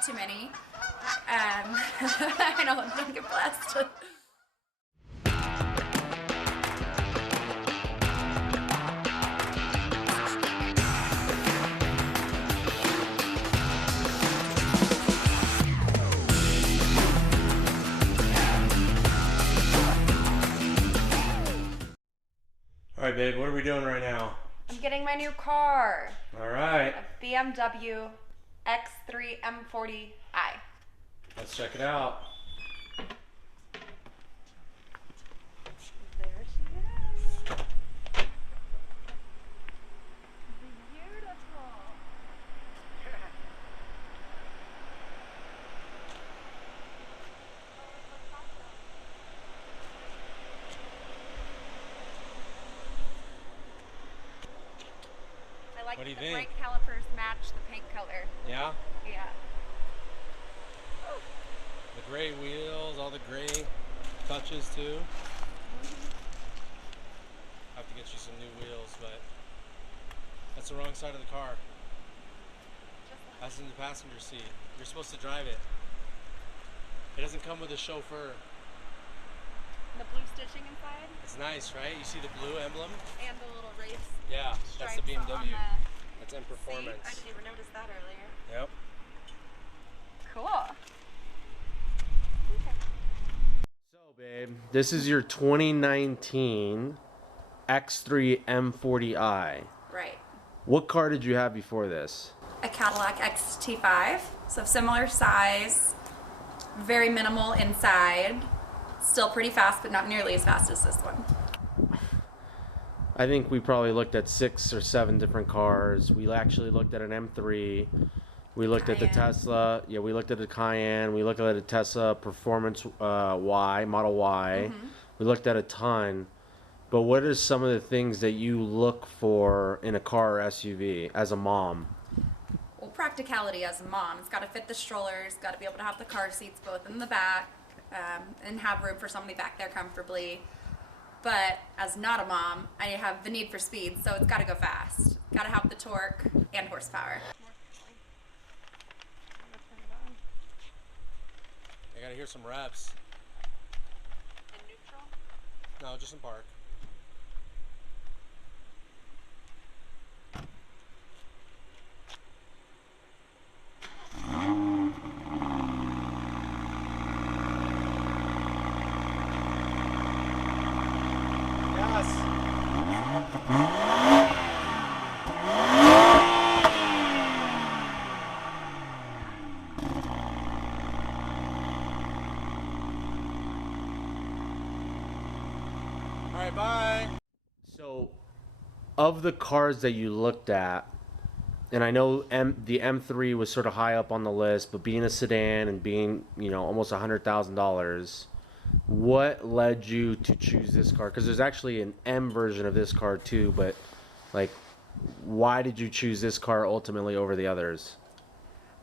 not too many. I know, don't get blessed. All right, babe, what are we doing right now? I'm getting my new car. All right. A BMW X3 m40i. Let's check it out. There she is. Beautiful. I like What do you the think? brake calipers match the paint color. Yeah? Yeah. The gray wheels, all the gray touches too. Have to get you some new wheels, but that's the wrong side of the car. That's in the passenger seat. You're supposed to drive it. It doesn't come with a chauffeur. The blue stitching inside. It's nice, right? You see the blue emblem? And the little race. Yeah, that's the stripes on BMW. the That's M seat. Performance. I didn't even notice that earlier. Yep. Cool. Okay. So, babe, this is your 2019 X3 m40i. Right. What car did you have before this? A Cadillac XT5, so similar size, very minimal inside, still pretty fast, but not nearly as fast as this one. I think we probably looked at 6 or 7 different cars. We actually looked at an M3. We looked at the Cayenne. Tesla. Yeah, we looked at the Cayenne. We looked at a Tesla Performance Y, Model Y. We looked at a ton. But what are some of the things that you look for in a car or SUV as a mom? Well, practicality as a mom. It's got to fit the strollers, got to be able to have the car seats both in the back, and have room for somebody back there comfortably. But as not a mom, I have the need for speed, so it's got to go fast. Got to have the torque and horsepower. I gotta hear some reps. In neutral? No, just in park. All right, bye. So, of the cars that you looked at, and I know the M3 was sort of high up on the list, but being a sedan and being, almost $100,000, what led you to choose this car? Because there's actually an M version of this car too, but like, why did you choose this car ultimately over the others?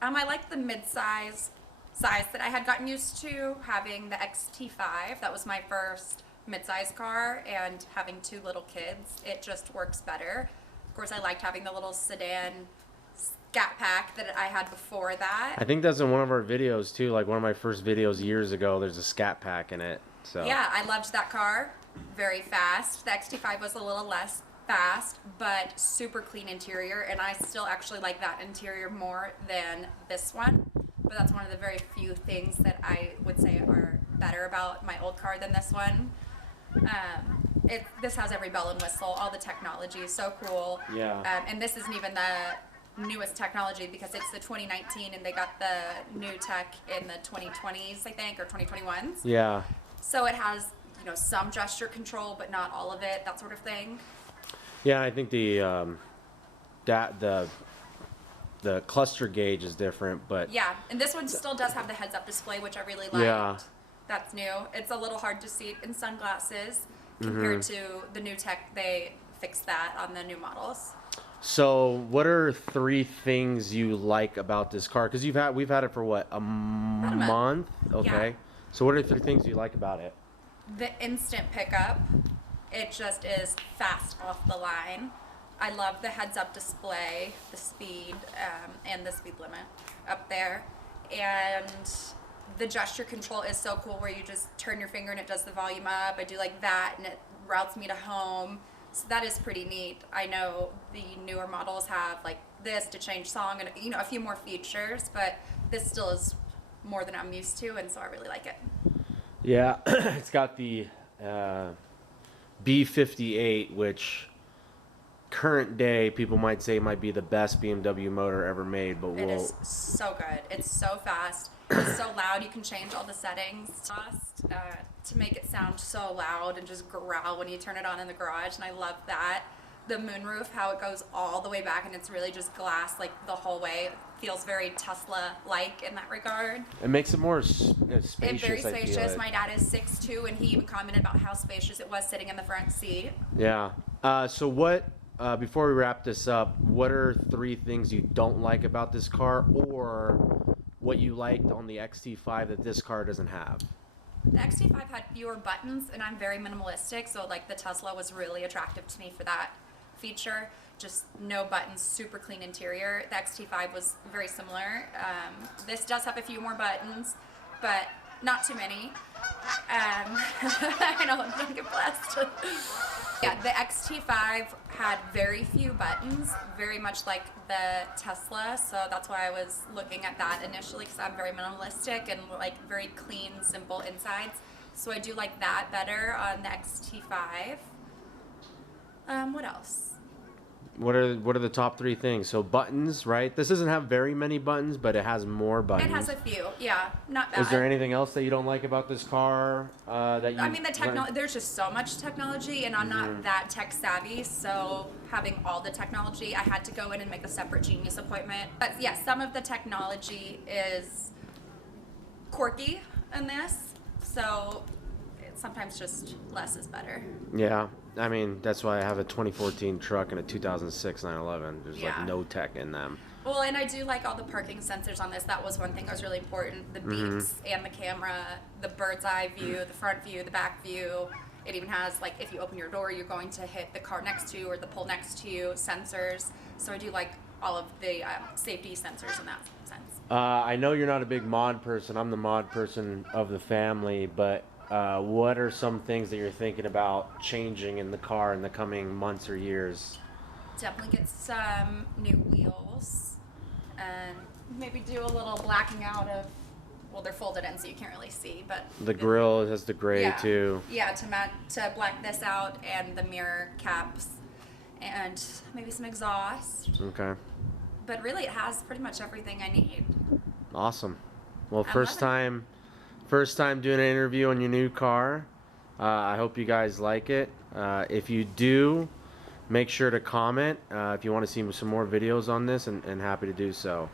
I like the mid-size size that I had gotten used to, having the XT5. That was my first mid-size car, and having 2 little kids, it just works better. Of course, I liked having the little sedan scat pack that I had before that. I think that's in one of our videos too, like one of my first videos years ago. There's a scat pack in it. So Yeah, I loved that car. Very fast. The XT5 was a little less fast, but super clean interior, and I still actually like that interior more than this one. But that's one of the very few things that I would say are better about my old car than this one. This has every bell and whistle. All the technology is so cool. Yeah. And this isn't even the newest technology, because it's the 2019, and they got the new tech in the 2020s, I think, or 2021s. Yeah. So it has, some gesture control, but not all of it, that sort of thing. Yeah, I think the cluster gauge is different, but Yeah, and this one still does have the heads-up display, which I really liked. Yeah. That's new. It's a little hard to see in sunglasses compared to the new tech. They fixed that on the new models. So, what are 3 things you like about this car? Because we've had it for what, a month? Okay. Yeah. So, what are 3 things you like about it? The instant pickup, it just is fast off the line. I love the heads-up display, the speed, and the speed limit up there. and the gesture control is so cool where you just turn your finger and it does the volume up. I do like that and it routes me to home. So that is pretty neat. I know the newer models have like this to change song and, you know, a few more features, but this still is more than I'm used to, and so I really like it. Yeah, it's got the B58, which current day people might say might be the best BMW motor ever made, but It is so good. It's so fast. It's so loud. You can change all the settings to make it sound so loud and just growl when you turn it on in the garage, and I love that. The moonroof, how it goes all the way back and it's really just glass like the whole way. It feels very Tesla-like in that regard. It makes it more spacious. It's very I feel spacious. it. My dad is 6'2", and he even commented about how spacious it was sitting in the front seat. Yeah. So what? Before we wrap this up, what are 3 things you don't like about this car, or what you liked on the XT5 that this car doesn't have? The XT5 had fewer buttons, and I'm very minimalistic, so like the Tesla was really attractive to me for that feature. Just no buttons, super clean interior. The XT5 was very similar. This does have a few more buttons, but not too many. I know, don't get blessed. Yeah, the XT5 had very few buttons, very much like the Tesla, so that's why I was looking at that initially, because I'm very minimalistic and like very clean, simple insides. So I do like that better on the XT5. What else? What are the top 3 things? So buttons, right? This doesn't have very many buttons, but it has more buttons. It has a few, yeah, not bad. Is there anything else that you don't like about this car? That you? I mean, there's just so much technology, and I'm not that tech savvy, so having all the technology, I had to go in and make a separate Genius appointment. But yeah, some of the technology is quirky in this, so sometimes just less is better. Yeah, I mean that's why I have a 2014 truck and a 2006 911. There's Yeah. like no tech in them. Well, and I do like all the parking sensors on this. That was one thing that was really important. The beeps and the camera, the bird's eye view, the front view, the back view. It even has, like, if you open your door, you're going to hit the car next to you or the pole next to you, sensors. So I do like all of the safety sensors in that sense. I know you're not a big mod person. I'm the mod person of the family, but what are some things that you're thinking about changing in the car in the coming months or years? Definitely get some new wheels and maybe do a little blacking out of, well, they're folded in so you can't really see, but The grill has the gray yeah, too. Yeah, to black this out and the mirror caps and maybe some exhaust. Okay. But really it has pretty much everything I need. Awesome. Well, I first love time doing an interview on your new car. I hope you guys like it. If you do, make sure to comment if you want to see some more videos on this, and happy to do so.